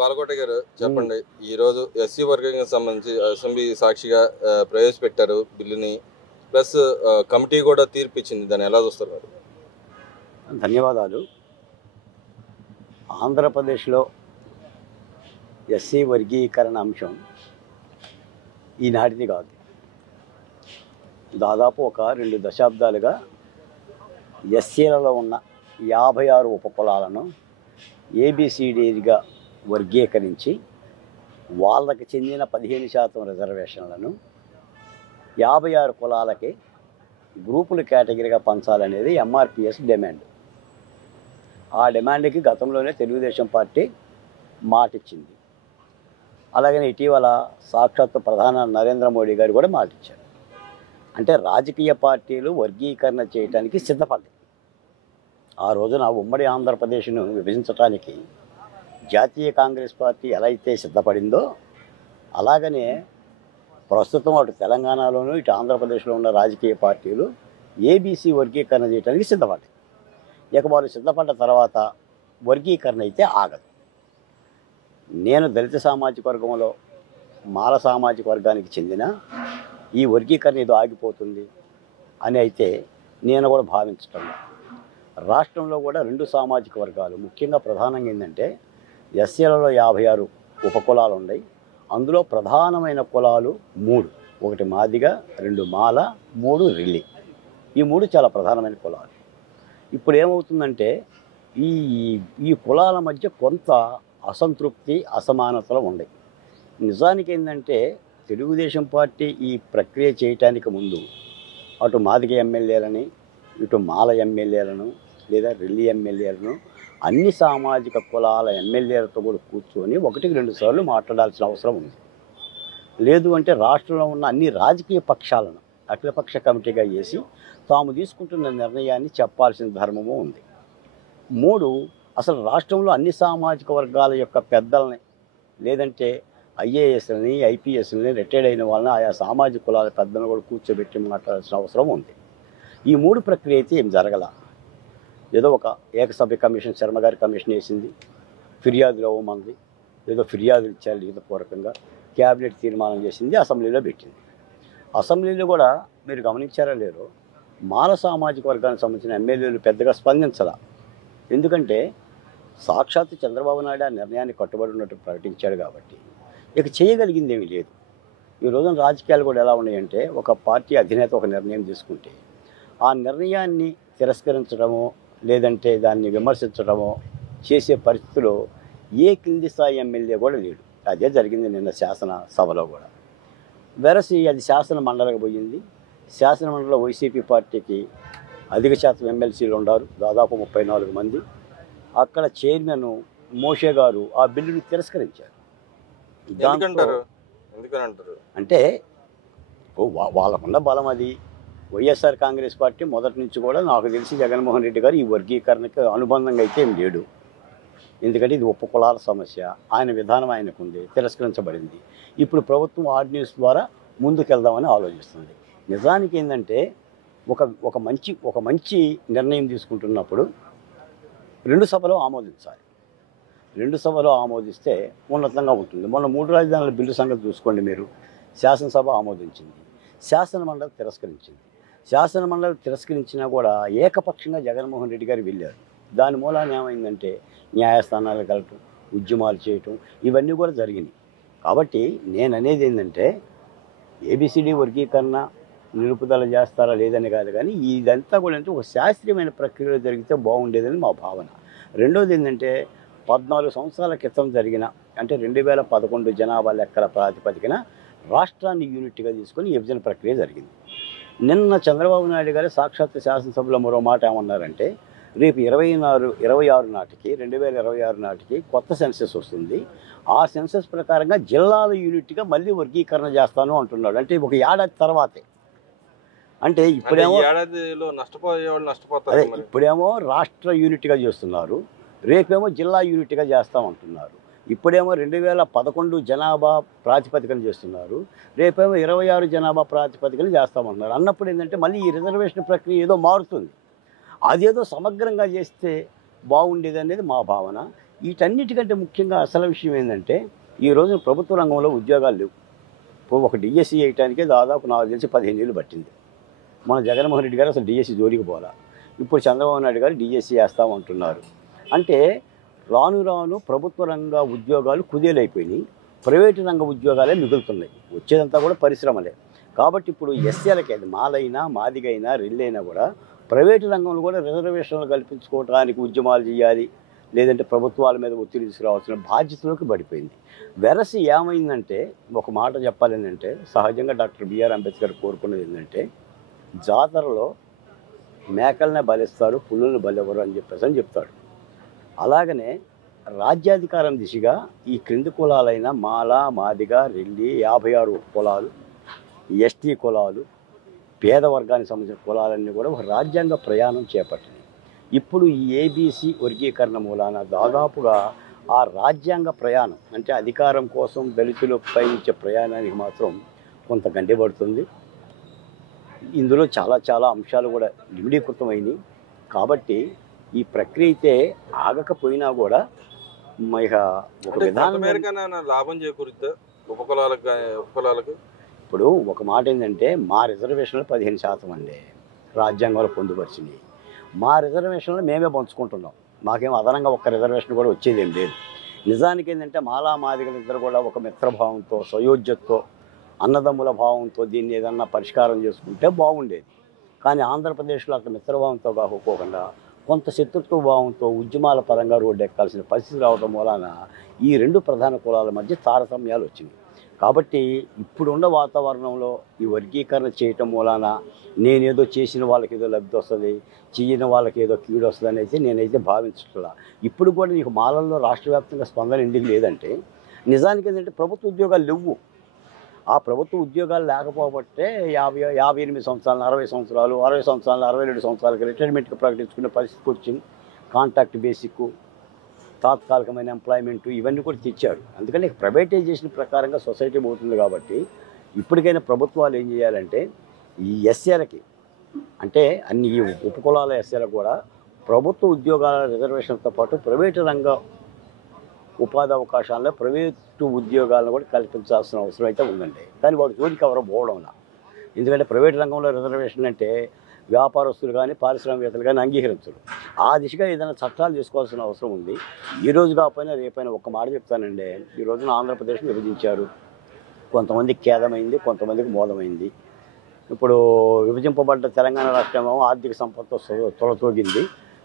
బాలకోట గారు చెప్పండి, ఈ రోజు ఎస్సీ వర్గానికి సంబంధించి అసెంబ్లీ సాక్షిగా ప్రవేశపెట్టారు బిల్లుని, ప్లస్ కమిటీ కూడా తీర్పు ఇచ్చింది, దాన్ని ఎలా చూస్తారు మీరు? ధన్యవాదాలు. ఆంధ్రప్రదేశ్లో ఎస్సీ వర్గీకరణ అంశం ఈనాటిది కాదు. దాదాపు ఒక 2 దశాబ్దాలుగా ఎస్సీలలో ఉన్న 56 ఉపకులాలను ఏబిసిడిగా వర్గీకరించి వాళ్ళకి చెందిన 15% రిజర్వేషన్లను 56 కులాలకి గ్రూపుల కేటగిరీగా పంచాలనేది ఎంఆర్పిఎస్ డిమాండ్. ఆ డిమాండ్కి గతంలోనే తెలుగుదేశం పార్టీ మాటిచ్చింది. అలాగనే ఇటీవల సాక్షాత్తు ప్రధాని నరేంద్ర మోడీ గారు కూడా మాటిచ్చారు. అంటే రాజకీయ పార్టీలు వర్గీకరణ చేయడానికి సిద్ధపడ్డాయి. ఆ రోజున ఉమ్మడి ఆంధ్రప్రదేశ్ను విభజించడానికి జాతీయ కాంగ్రెస్ పార్టీ ఎలా అయితే సిద్ధపడిందో, అలాగనే ప్రస్తుతం అటు తెలంగాణలోనూ ఇటు ఆంధ్రప్రదేశ్లో ఉన్న రాజకీయ పార్టీలు ఏబీసీ వర్గీకరణ చేయడానికి సిద్ధపడ్డాయి. ఇక వాళ్ళు సిద్ధపడ్డ తర్వాత వర్గీకరణ అయితే ఆగదు. నేను దళిత సామాజిక వర్గంలో మాల సామాజిక వర్గానికి చెందిన ఈ వర్గీకరణ ఏదో ఆగిపోతుంది అని అయితే నేను కూడా భావించటం. రాష్ట్రంలో కూడా 2 సామాజిక వర్గాలు, ముఖ్యంగా ప్రధానంగా ఏంటంటే ఎస్సీలలో 56 ఉపకులాలు ఉన్నాయి. అందులో ప్రధానమైన కులాలు 3. 1 మాదిగ, 2 మాల, 3 రెల్లి. ఈ 3 చాలా ప్రధానమైన కులాలు. ఇప్పుడు ఏమవుతుందంటే ఈ ఈ కులాల మధ్య కొంత అసంతృప్తి, అసమానతలు ఉన్నాయి. నిజానికి ఏంటంటే తెలుగుదేశం పార్టీ ఈ ప్రక్రియ చేయటానికి ముందు అటు మాదిగ ఎమ్మెల్యేలని, ఇటు మాల ఎమ్మెల్యేలను లేదా రెల్లి ఎమ్మెల్యేలను అన్ని సామాజిక కులాల ఎమ్మెల్యేలతో కూడా కూర్చొని 1-2 సార్లు మాట్లాడాల్సిన అవసరం ఉంది. లేదు అంటే రాష్ట్రంలో ఉన్న అన్ని రాజకీయ పక్షాలను అఖిలపక్ష కమిటీగా చేసి తాము తీసుకుంటున్న నిర్ణయాన్ని చెప్పాల్సిన ధర్మము ఉంది. 3, అసలు రాష్ట్రంలో అన్ని సామాజిక వర్గాల యొక్క పెద్దల్ని లేదంటే ఐఏఎస్లని, ఐపీఎస్లని, రిటైర్డ్ అయిన వాళ్ళని ఆయా సామాజిక కులాల పెద్దలను కూడా కూర్చోబెట్టి మాట్లాడాల్సిన అవసరం ఉంది. ఈ 3 ప్రక్రియ అయితే ఏం జరగల. ఏదో ఒక ఏకసభ్య కమిషన్, శర్మ గారి కమిషన్ వేసింది, ఫిర్యాదులు ఇవ్వమంది, ఏదో ఫిర్యాదులు ఇచ్చారు లిఖితపూర్వకంగా, క్యాబినెట్ తీర్మానం చేసింది, అసెంబ్లీలో పెట్టింది. అసెంబ్లీలో కూడా మీరు గమనించారా లేరో, మాల సామాజిక వర్గానికి సంబంధించిన ఎమ్మెల్యేలు పెద్దగా స్పందించాల. ఎందుకంటే సాక్షాత్తు చంద్రబాబు నాయుడు ఆ నిర్ణయాన్ని కట్టుబడి ఉన్నట్టు ప్రకటించాడు కాబట్టి ఇక చేయగలిగింది ఏమీ లేదు. ఈ రోజున రాజకీయాలు కూడా ఎలా ఉన్నాయంటే, ఒక పార్టీ అధినేత ఒక నిర్ణయం తీసుకుంటే ఆ నిర్ణయాన్ని తిరస్కరించడమో లేదంటే దాన్ని విమర్శించడమో చేసే పరిస్థితిలో ఏ కింది స్థాయి ఎమ్మెల్యే కూడా లేడు. అదే జరిగింది నిన్న శాసనసభలో కూడా. వెరసి అది శాసన మండలికి పోయింది. శాసన మండలిలో వైసీపీ పార్టీకి అధిక శాతం ఎమ్మెల్సీలు ఉన్నారు, దాదాపు 34 మంది. అక్కడ చైర్మన్ మోషే గారు ఆ బిల్లుని తిరస్కరించారు. అంటే వాళ్ళకున్న బలం అది. వైఎస్ఆర్ కాంగ్రెస్ పార్టీ మొదటి నుంచి కూడా నాకు తెలిసి జగన్మోహన్ రెడ్డి గారు ఈ వర్గీకరణకు అనుబంధంగా అయితే ఏం లేడు. ఎందుకంటే ఇది ఉపకులాల సమస్య, ఆయన విధానం ఆయనకుంది, తిరస్కరించబడింది. ఇప్పుడు ప్రభుత్వం ఆర్డినెన్స్ ద్వారా ముందుకెళ్దామని ఆలోచిస్తుంది. నిజానికి ఏంటంటే ఒక మంచి నిర్ణయం తీసుకుంటున్నప్పుడు 2 సభలో ఆమోదించాలి. 2 సభలో ఆమోదిస్తే ఉన్నతంగా ఉంటుంది. మొన్న 3 రాజధానుల బిల్లు సంగతి చూసుకోండి మీరు. శాసనసభ ఆమోదించింది, శాసన మండలి తిరస్కరించింది. శాసన మండలి తిరస్కరించినా కూడా ఏకపక్షంగా జగన్మోహన్ రెడ్డి గారు వెళ్ళారు. దాని మూలాన్ని ఏమైందంటే న్యాయస్థానాలకు వెళ్ళటం, ఉద్యమాలు చేయటం, ఇవన్నీ కూడా జరిగినాయి. కాబట్టి నేను అనేది ఏంటంటే ఏబిసిడి వర్గీకరణ నిలుపుదల చేస్తారా లేదని కాదు, కానీ ఇదంతా కూడా అంటే ఒక శాస్త్రీయమైన ప్రక్రియలో జరిగితే బాగుండేదని మా భావన. రెండోది ఏంటంటే 14 సంవత్సరాల క్రితం జరిగిన, అంటే 2011 జనాభా లెక్కల ప్రాతిపదికన రాష్ట్రాన్ని యూనిట్గా తీసుకొని విభజన ప్రక్రియ జరిగింది. నిన్న చంద్రబాబు నాయుడు గారు సాక్షాత్ శాసనసభలో మరో మాట ఏమన్నారంటే, రేపు 2026 నాటికి కొత్త సెన్సెస్ వస్తుంది, ఆ సెన్సెస్ ప్రకారంగా జిల్లాల యూనిట్గా మళ్ళీ వర్గీకరణ చేస్తాను అంటున్నాడు. అంటే ఒక ఏడాది తర్వాతే. అంటే ఇప్పుడేమో అదే ఇప్పుడేమో రాష్ట్ర యూనిట్గా చేస్తున్నారు, రేపేమో జిల్లా యూనిట్గా చేస్తామంటున్నారు. ఇప్పుడేమో 2011 జనాభా ప్రాతిపదికన చేస్తున్నారు, రేపేమో 26 జనాభా ప్రాతిపదికన చేస్తామంటున్నారు. అన్నప్పుడు ఏంటంటే మళ్ళీ ఈ రిజర్వేషన్ ప్రక్రియ ఏదో మారుతుంది. అదేదో సమగ్రంగా చేస్తే బాగుండేది అనేది మా భావన. వీటన్నిటికంటే ముఖ్యంగా అసలు విషయం ఏంటంటే ఈ రోజున ప్రభుత్వ రంగంలో ఉద్యోగాలు లేవు. ఇప్పుడు ఒక డిఎస్సి వేయటానికే దాదాపు నాకు తెలిసి 15 ఏళ్ళు పట్టింది. మన జగన్మోహన్ రెడ్డి గారు అసలు డిఎస్సి జోలికి పోలా. ఇప్పుడు చంద్రబాబు నాయుడు గారు డిఎస్సి వేస్తామంటున్నారు. అంటే రాను రాను ప్రభుత్వ రంగ ఉద్యోగాలు కుదేలైపోయినాయి, ప్రైవేటు రంగ ఉద్యోగాలే మిగులుతున్నాయి. వచ్చేదంతా కూడా పరిశ్రమలే. కాబట్టి ఇప్పుడు ఎస్సీలకి అది మాలైనా మాదిగైనా రెల్లైనా కూడా ప్రైవేటు రంగంలో కూడా రిజర్వేషన్లు కల్పించుకోవడానికి ఉద్యమాలు చేయాలి, లేదంటే ప్రభుత్వాల మీద ఒత్తిడి తీసుకురావాల్సిన బాధ్యతలోకి పడిపోయింది. వెరసి ఏమైందంటే ఒక మాట చెప్పాలి ఏంటంటే సహజంగా డాక్టర్ బిఆర్ అంబేద్కర్ కోరుకున్నది ఏంటంటే జాతరలో మేకల్నే బలిస్తారు, పుల్లుల్ని బలివ్వరు అని చెప్తాడు. అలాగనే రాజ్యాధికారం దిశగా ఈ క్రింది కులాలైన మాల మాదిగ రెల్లి 56 కులాలు, ఎస్టీ కులాలు, పేద వర్గానికి సంబంధించిన కులాలన్నీ కూడా ఒక రాజ్యాంగ ప్రయాణం చేపట్టినాయి. ఇప్పుడు ఈ ఏబీసీ వర్గీకరణ మూలాన దాదాపుగా ఆ రాజ్యాంగ ప్రయాణం అంటే అధికారం కోసం దళితులు పయనించే ప్రయాణానికి మాత్రం కొంత గండిపడుతుంది. ఇందులో చాలా చాలా అంశాలు కూడా నిమిడీకృతమైనవి. కాబట్టి ఈ ప్రక్రియ అయితే ఆగకపోయినా కూడా ఇక ఒక విధానం లాభం చేకూరుద్దా ఉపకులాలకు? ఇప్పుడు ఒక మాట ఏంటంటే మా రిజర్వేషన్లు 15% అండి రాజ్యాంగంలో పొందుపరిచినాయి. మా రిజర్వేషన్లు మేమే పంచుకుంటున్నాం. మాకేం అదనంగా ఒక్క రిజర్వేషన్ కూడా వచ్చేది ఏం లేదు. నిజానికి ఏంటంటే మాలా మాదిగలు ఇద్దరు కూడా ఒక మిత్రభావంతో సయోధ్యతో అన్నదమ్ముల భావంతో దీన్ని ఏదన్నా పరిష్కారం చేసుకుంటే బాగుండేది. కానీ ఆంధ్రప్రదేశ్లో అట్లా మిత్రభావంతో కాకపోకుండా కొంత శత్రుత్వ భావంతో ఉద్యమాల పరంగా రోడ్డు ఎక్కాల్సిన పరిస్థితి రావడం వలన ఈ రెండు ప్రధాన కులాల మధ్య తారతమ్యాలు వచ్చినాయి. కాబట్టి ఇప్పుడున్న వాతావరణంలో ఈ వర్గీకరణ చేయటం మూలాన నేనేదో చేసిన వాళ్ళకి ఏదో లబ్ధి వస్తుంది, చేయని వాళ్ళకి ఏదో కీడు వస్తుంది అనేది నేనైతే భావించట్లా. ఇప్పుడు కూడా నీకు మాలల్లో రాష్ట్ర వ్యాప్తంగా స్పందన ఎందుకు లేదంటే నిజానికి ఏంటంటే ప్రభుత్వ ఉద్యోగాలు లేవు. ఆ ప్రభుత్వ ఉద్యోగాలు లేకపోబట్టే 58 సంవత్సరాలు 60 సంవత్సరాలు 60 సంవత్సరాలు 62 సంవత్సరాలకి రిటైర్మెంట్కి ప్రకటించుకునే పరిస్థితి వచ్చింది. కాంట్రాక్ట్ బేసిక్, తాత్కాలికమైన ఎంప్లాయ్మెంట్ ఇవన్నీ కూడా తెచ్చారు. అందుకని ప్రైవేటైజేషన్ ప్రకారంగా సొసైటీ పోతుంది. కాబట్టి ఇప్పటికైనా ప్రభుత్వాలు ఏం చేయాలంటే ఈ ఎస్సీలకి అంటే అన్ని ఈ ఉపకులాల ఎస్సీలకు కూడా ప్రభుత్వ ఉద్యోగాల రిజర్వేషన్తో పాటు ప్రైవేటు రంగ ఉపాధి అవకాశాల్లో ప్రైవేటు ఉద్యోగాలను కూడా కల్పించాల్సిన అవసరం అయితే ఉందండి. కానీ వాడు జోలికి ఎవరో పోవడంలా. ఎందుకంటే ప్రైవేటు రంగంలో రిజర్వేషన్ అంటే వ్యాపారస్తులు కానీ పారిశ్రామికవేత్తలు కానీ అంగీకరించరు. ఆ దిశగా ఏదైనా చట్టాలు చేసుకోవాల్సిన అవసరం ఉంది. ఈ రోజు కాకపోయినా రేపైనా ఒక్క మాట చెప్తానండి. ఈ రోజున ఆంధ్రప్రదేశ్ని విభజించారు. కొంతమందికి ఖేదమైంది, కొంతమందికి మోదమైంది. ఇప్పుడు విభజింపబడ్డ తెలంగాణ రాష్ట్రమేమో ఆర్థిక సంపదతో తొలతూగింది.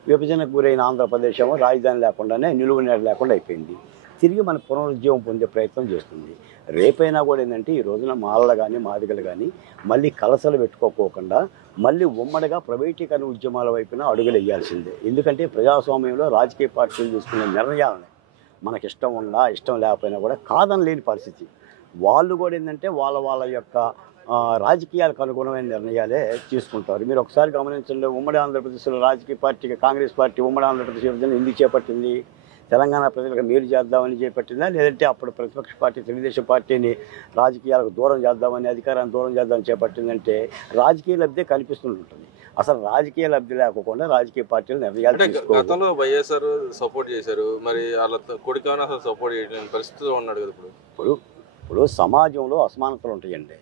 విభజనకు గురైన ఆంధ్రప్రదేశ్ ఏమో రాజధాని లేకుండానే నిలువునేడు లేకుండా అయిపోయింది. తిరిగి మన పునరుజ్జీవం పొందే ప్రయత్నం చేస్తుంది. రేపైనా కూడా ఏంటంటే ఈ రోజున మాలలు కానీ మాదిగలు కానీ మళ్ళీ కలసలు పెట్టుకోకుండా మళ్ళీ ఉమ్మడిగా ప్రైవేటీకరణ ఉద్యమాల వైపున అడుగులు వేయాల్సిందే. ఎందుకంటే ప్రజాస్వామ్యంలో రాజకీయ పార్టీలు తీసుకునే నిర్ణయాలని మనకి ఇష్టం ఉన్నా ఇష్టం లేకపోయినా కూడా కాదని లేని పరిస్థితి. వాళ్ళు కూడా ఏంటంటే వాళ్ళ యొక్క రాజకీయాలకు అనుగుణమైన నిర్ణయాలే తీసుకుంటారు. మీరు ఒకసారి గమనించండి, ఉమ్మడి ఆంధ్రప్రదేశ్లో రాజకీయ పార్టీగా కాంగ్రెస్ పార్టీ ఉమ్మడి ఆంధ్రప్రదేశ్ విభజన ఎందుకు చేపట్టింది? తెలంగాణ ప్రజలకు మేలు చేద్దామని చేపట్టిందా, లేదంటే అప్పుడు ప్రతిపక్ష పార్టీ తెలుగుదేశం పార్టీని రాజకీయాలకు దూరం చేద్దామని అధికారాన్ని దూరం చేద్దామని చేపట్టిందంటే రాజకీయ లబ్ధి కల్పిస్తుంటుంది. అసలు రాజకీయ లబ్ధి లేకుండా రాజకీయ పార్టీలు నిర్ణయాలు తీసుకోవాలి. గతంలో వైఎస్ఆర్ సపోర్ట్ చేశారు, మరి వాళ్ళ కొడుకు అసలు సపోర్ట్ చేయలేని పరిస్థితిలో ఉన్నాడు కదా. ఇప్పుడు సమాజంలో అసమానతలు ఉంటాయండి.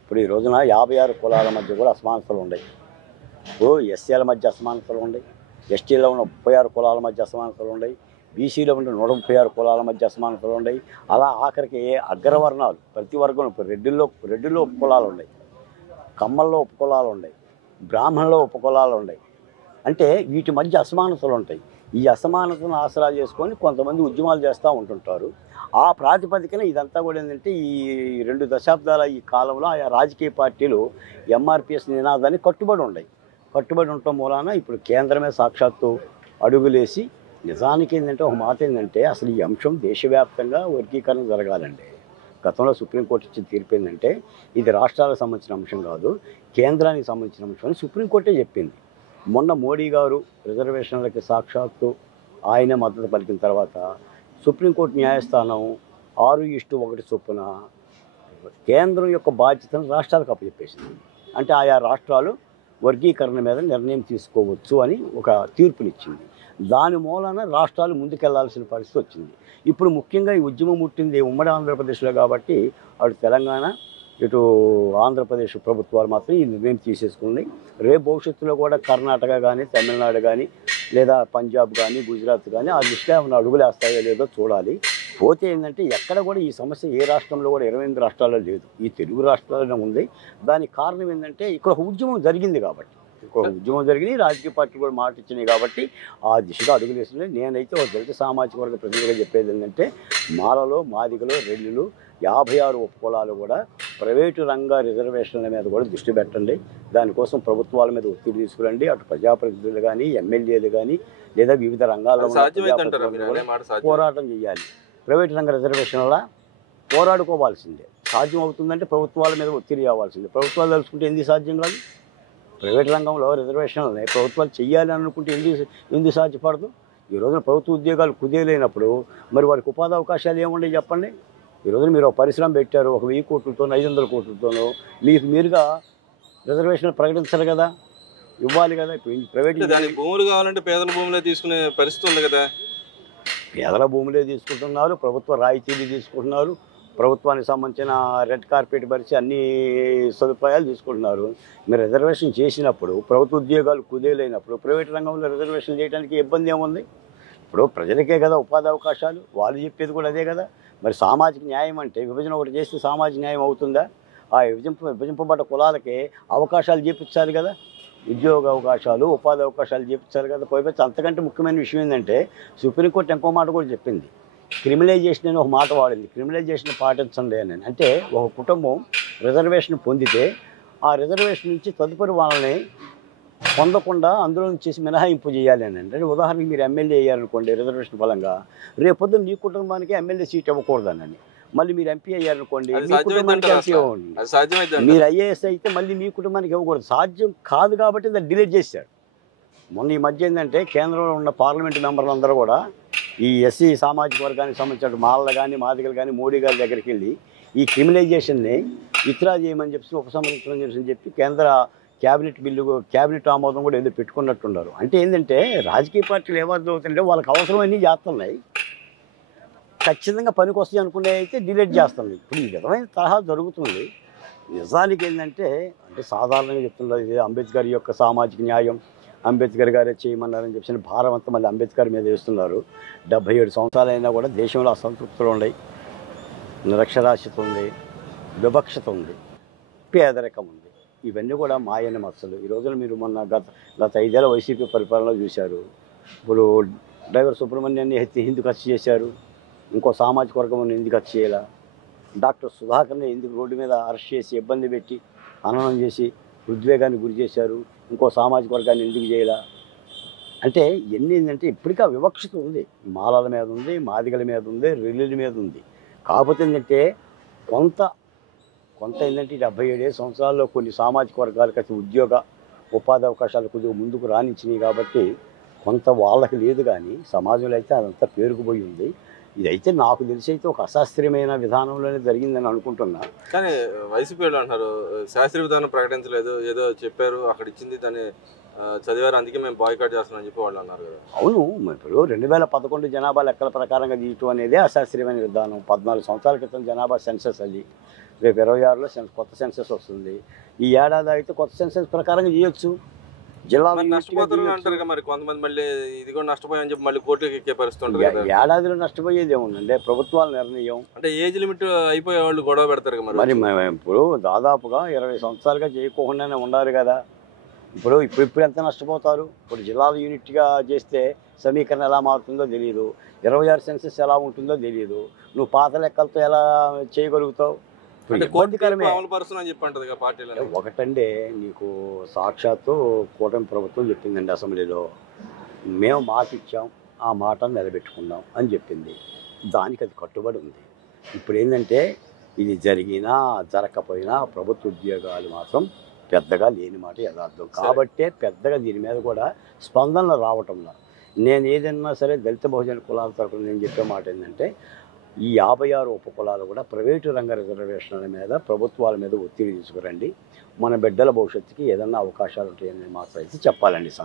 ఇప్పుడు ఈ రోజున 56 కులాల మధ్య కూడా అసమానతలు ఉన్నాయి. ఇప్పుడు ఎస్సీల మధ్య అసమానతలు ఉన్నాయి, ఎస్టీలో ఉన్న 36 కులాల మధ్య అసమానతలు ఉన్నాయి, బీసీలో ఉన్న 136 కులాల మధ్య అసమానతలు ఉన్నాయి. అలా ఆఖరికి అగ్రవర్ణాలు ప్రతి వర్గం ఇప్పుడు రెడ్డిలో ఉపకులాలు ఉన్నాయి, కమ్మల్లో ఉపకులాలు ఉన్నాయి, బ్రాహ్మణుల్లో ఉపకులాలు ఉన్నాయి. అంటే వీటి మధ్య అసమానతలు ఉంటాయి. ఈ అసమానతను ఆసరా చేసుకొని కొంతమంది ఉద్యమాలు చేస్తూ ఉంటుంటారు. ఆ ప్రాతిపదికన ఇదంతా కూడా ఏంటంటే ఈ 2 దశాబ్దాల ఈ కాలంలో ఆయా రాజకీయ పార్టీలు ఎంఆర్పిఎస్ నినాదాన్ని కట్టుబడి ఉండటం మూలాన ఇప్పుడు కేంద్రమే సాక్షాత్తు అడుగులేసి నిజానికి ఏంటంటే ఒక మాట ఏంటంటే అసలు ఈ అంశం దేశవ్యాప్తంగా వర్గీకరణ జరగాలండి. గతంలో సుప్రీంకోర్టు ఇచ్చిన తీర్పు ఏంటంటే ఇది రాష్ట్రాలకు సంబంధించిన అంశం కాదు, కేంద్రానికి సంబంధించిన అంశం అని సుప్రీంకోర్టే చెప్పింది. మొన్న మోడీ గారు రిజర్వేషన్లకి సాక్షాత్తు ఆయనే మద్దతు పలికిన తర్వాత సుప్రీంకోర్టు న్యాయస్థానం 6:1 చొప్పున కేంద్రం యొక్క బాధ్యతను రాష్ట్రాలకు అప్పచెప్పేసింది. అంటే ఆయా రాష్ట్రాలు వర్గీకరణ మీద నిర్ణయం తీసుకోవచ్చు అని ఒక తీర్పునిచ్చింది. దాని మూలన రాష్ట్రాలు ముందుకెళ్లాల్సిన పరిస్థితి వచ్చింది. ఇప్పుడు ముఖ్యంగా ఈ ఉద్యమం పుట్టింది ఉమ్మడి ఆంధ్రప్రదేశ్లో కాబట్టి అటు తెలంగాణ ఇటు ఆంధ్రప్రదేశ్ ప్రభుత్వాలు మాత్రం ఈ నిర్ణయం తీసేసుకుంది. రేపు భవిష్యత్తులో కూడా కర్ణాటక కానీ తమిళనాడు కానీ లేదా పంజాబ్ కానీ గుజరాత్ కానీ ఆ దృష్ట్యా ఏమైనా అడుగులు వేస్తాయో లేదో చూడాలి. పోతే ఏంటంటే ఎక్కడ కూడా ఈ సమస్య ఏ రాష్ట్రంలో కూడా 28 రాష్ట్రాల్లో లేదు, ఈ తెలుగు రాష్ట్రాల్లోనే ఉంది. దానికి కారణం ఏంటంటే ఇక్కడ ఒక ఉద్యమం జరిగింది కాబట్టి, రాజకీయ పార్టీలు కూడా మాట ఇచ్చినాయి కాబట్టి ఆ దిశగా అడుగులు వేస్తున్నాయి. నేనైతే ఒక దళిత సామాజిక వర్గ ప్రతినిధిగా చెప్పేది ఏంటంటే మాలలో మాదిగలు రెల్లులు 56 ఉపకులాలు కూడా ప్రైవేటు రంగ రిజర్వేషన్ల మీద కూడా దృష్టి పెట్టండి. దానికోసం ప్రభుత్వాల మీద ఒత్తిడి తీసుకురండి. అటు ప్రజాప్రతినిధులు కానీ ఎమ్మెల్యేలు కానీ లేదా వివిధ రంగాల్లో పోరాటం చేయాలి. ప్రైవేటు రంగ రిజర్వేషన్ల పోరాడుకోవాల్సిందే. సాధ్యం అవుతుందంటే ప్రభుత్వాల మీద ఒత్తిడి కావాల్సిందే. ప్రభుత్వాలు తలుచుకుంటే ఎందుకు సాధ్యం కాదు? ప్రైవేట్ రంగంలో రిజర్వేషన్లని ప్రభుత్వాలు చేయాలి అనుకుంటే ఎందుకు సాధ్యపడదు? ఈ రోజున ప్రభుత్వ ఉద్యోగాలు కుదేలేనప్పుడు మరి వారికి ఉపాధి అవకాశాలు ఏముండే చెప్పండి. ఈ రోజున మీరు ఒక పరిశ్రమ పెట్టారు, 1000 కోట్లతోనో 500 కోట్లతోనో మీరుగా రిజర్వేషన్లు ప్రకటించరు కదా, ఇవ్వాలి కదా. ఇప్పుడు ప్రైవేట్ భూములు కావాలంటే పేదల భూములే తీసుకునే పరిస్థితి ఉంది కదా. పేదల భూములే తీసుకుంటున్నారు, ప్రభుత్వ రాయితీలు తీసుకుంటున్నారు, ప్రభుత్వానికి సంబంధించిన రెడ్ కార్పెట్ పరిచి అన్ని సదుపాయాలు తీసుకుంటున్నారు. మీరు రిజర్వేషన్ చేసినప్పుడు ప్రభుత్వ ఉద్యోగాలు కుదేలైనప్పుడు ప్రైవేట్ రంగంలో రిజర్వేషన్ చేయడానికి ఇబ్బంది ఏముంది? ఇప్పుడు ప్రజలకే కదా ఉపాధి అవకాశాలు, వాళ్ళు చెప్పేది కూడా అదే కదా. మరి సామాజిక న్యాయం అంటే విభజన ఒకటి చేస్తే సామాజిక న్యాయం అవుతుందా? ఆ విభజింపబడ్డ కులాలకి అవకాశాలు చేపించాలి కదా, ఉద్యోగ అవకాశాలు ఉపాధి అవకాశాలు చేపించాలి కదా. పోయిపోతే అంతకంటే ముఖ్యమైన విషయం ఏంటంటే సుప్రీంకోర్టు ఇంకో మాట కూడా చెప్పింది, క్రిమినలైజేషన్ అని ఒక మాట వాడింది. క్రిమినలైజేషన్ పాటించండి అని. అంటే ఒక కుటుంబం రిజర్వేషన్ పొందితే ఆ రిజర్వేషన్ నుంచి తదుపరి వాళ్ళని పొందకుండా అందులో నుంచి మినహాయింపు చేయాలి అని. అంటే ఉదాహరణకి మీరు ఎమ్మెల్యే అయ్యారనుకోండి రిజర్వేషన్ ఫలంగా, రేపొద్దున మీ కుటుంబానికి ఎమ్మెల్యే సీట్ ఇవ్వకూడదని. మళ్ళీ మీరు ఎంపీ అయ్యారనుకోండి మీ కుటుంబానికి ఎంపీ ఇవ్వండి. మీరు ఐఏఎస్ అయితే మళ్ళీ మీ కుటుంబానికి ఇవ్వకూడదు. సాధ్యం కాదు కాబట్టి దాన్ని డిలీట్ చేశారు. మొన్న ఈ మధ్య ఏంటంటే కేంద్రంలో ఉన్న పార్లమెంటు మెంబర్లు అందరూ కూడా ఈ ఎస్సీ సామాజిక వర్గానికి సంబంధించిన మాలలు కానీ మాదిగలు కానీ మోడీ గారి దగ్గరికి వెళ్ళి ఈ క్రిమినలైజేషన్ని విత్డ్రా చేయమని చెప్పి ఉపసంహరించమని చెప్పి కేంద్ర క్యాబినెట్ ఆమోదం కూడా ఏదో పెట్టుకున్నట్టున్నారు. అంటే ఏంటంటే రాజకీయ పార్టీలు ఏమర్థం అవుతుంటే వాళ్ళకి అవసరమన్నీ చేస్తున్నాయి, ఖచ్చితంగా పనికి వస్తాయి అనుకునే అయితే డిలీట్ చేస్తుంది. ఇప్పుడు ఈ విధమైన తరహా జరుగుతుంది. నిజానికి ఏంటంటే అంటే సాధారణంగా చెప్తున్నారు, ఇది అంబేద్కర్ యొక్క సామాజిక న్యాయం అంబేద్కర్ గారే చేయమన్నారని చెప్పిన భారం అంతా మళ్ళీ అంబేద్కర్ మీద వేస్తున్నారు. 77 సంవత్సరాలైనా కూడా దేశంలో అసంతృప్తులు ఉన్నాయి, నిరక్షరాస్యత ఉంది, వివక్షత ఉంది, పేదరికం ఉంది. ఇవన్నీ కూడా మాయని మచ్చలు. ఈ రోజున మీరు మొన్న గత 5 ఏళ్ళ వైసీపీ పరిపాలనలో చూశారు. ఇప్పుడు డ్రైవర్ సుబ్రహ్మణ్యాన్ని ఎందుకు హత్య చేశారు? ఇంకో సామాజిక వర్గం ఎందుకు హత్య చేయాల? డాక్టర్ సుధాకర్ని ఎందుకు రోడ్డు మీద అరెస్ట్ చేసి ఇబ్బంది పెట్టి హననం చేసి ఉద్వేగానికి గురి చేశారు? ఇంకో సామాజిక వర్గాన్ని ఎందుకు చేయాలా? అంటే ఎన్ని ఏంటంటే ఇప్పటికీ ఆ వివక్షత ఉంది. మాలల మీద ఉంది, మాదిగల మీద ఉంది, రెల్లుల మీద ఉంది. కాకపోతే ఏంటంటే కొంత ఏంటంటే 77 సంవత్సరాల్లో కొన్ని సామాజిక వర్గాలకు ఉద్యోగ ఉపాధి అవకాశాలు కొద్దిగా ముందుకు రాణించినాయి కాబట్టి కొంత వాళ్ళకి లేదు. కానీ సమాజంలో అయితే అదంతా పేరుకుపోయి ఉంది. ఇదైతే నాకు తెలిసి అయితే ఒక అశాస్త్రీయమైన విధానంలోనే జరిగిందని అనుకుంటున్నా. కానీ వైసీపీ వాళ్ళు అంటారు శాస్త్రీయ విధానం ప్రకటించలేదు, ఏదో చెప్పారు అక్కడ ఇచ్చింది దాన్ని చదివారు, అందుకే మేము బాయ్కాట్ చేస్తున్నామని చెప్పి వాళ్ళు అన్నారు కదా. అవును, ఇప్పుడు 2011 జనాభా లెక్కల ప్రకారంగా తీయటం అనేది అశాస్త్రీయమైన విధానం. 14 సంవత్సరాల క్రితం జనాభా సెన్సస్ అది. రేపు 26లో కొత్త సెన్సస్ వస్తుంది. ఈ ఏడాది అయితే కొత్త సెన్సస్ ప్రకారంగా చేయొచ్చు. జిల్లాలో నష్టపోతారు మరి కొంతమంది, మళ్ళీ ఇది కూడా నష్టపోయాయని చెప్పి మళ్ళీ కోర్టుకి ఎక్కే పరిస్థితి. ఏడాదిలో నష్టపోయేది ఏముందంటే ప్రభుత్వాల నిర్ణయం. అంటే ఏజ్ లిమిట్ అయిపోయే వాళ్ళు గొడవ పెడతారు మరి. ఇప్పుడు దాదాపుగా 20 సంవత్సరాలుగా చేయకోకుండానే ఉండాలి కదా. ఇప్పుడు ఎంత నష్టపోతారు? ఇప్పుడు జిల్లాల యూనిట్గా చేస్తే సమీకరణ ఎలా మారుతుందో తెలియదు, 26 సెన్సెస్ ఎలా ఉంటుందో తెలియదు, నువ్వు పాత లెక్కలతో ఎలా చేయగలుగుతావు? ఒకటంటే నీకు సాక్షాత్తు కూటమి ప్రభుత్వం చెప్పిందండి అసెంబ్లీలో, మేము మాట ఇచ్చాం ఆ మాట నిలబెట్టుకున్నాం అని చెప్పింది. దానికి అది కట్టుబడి ఉంది. ఇప్పుడు ఏంటంటే ఇది జరిగినా జరగకపోయినా ప్రభుత్వ ఉద్యోగాలు మాత్రం పెద్దగా లేని మాట యథార్థం. కాబట్టే పెద్దగా దీని మీద కూడా స్పందనలు రావటంలో నేను ఏదైనా సరే దళిత బహుజన కులాల తరఫున నేను చెప్పే మాట ఏంటంటే ఈ 56 ఉపకులాలు కూడా ప్రైవేటు రంగ రిజర్వేషన్ల మీద ప్రభుత్వాల మీద ఒత్తిడి తీసుకురండి. మన బిడ్డల భవిష్యత్తుకి ఏదన్నా అవకాశాలు ఉంటాయని మాత్రం అయితే చెప్పాలండి సంగతి.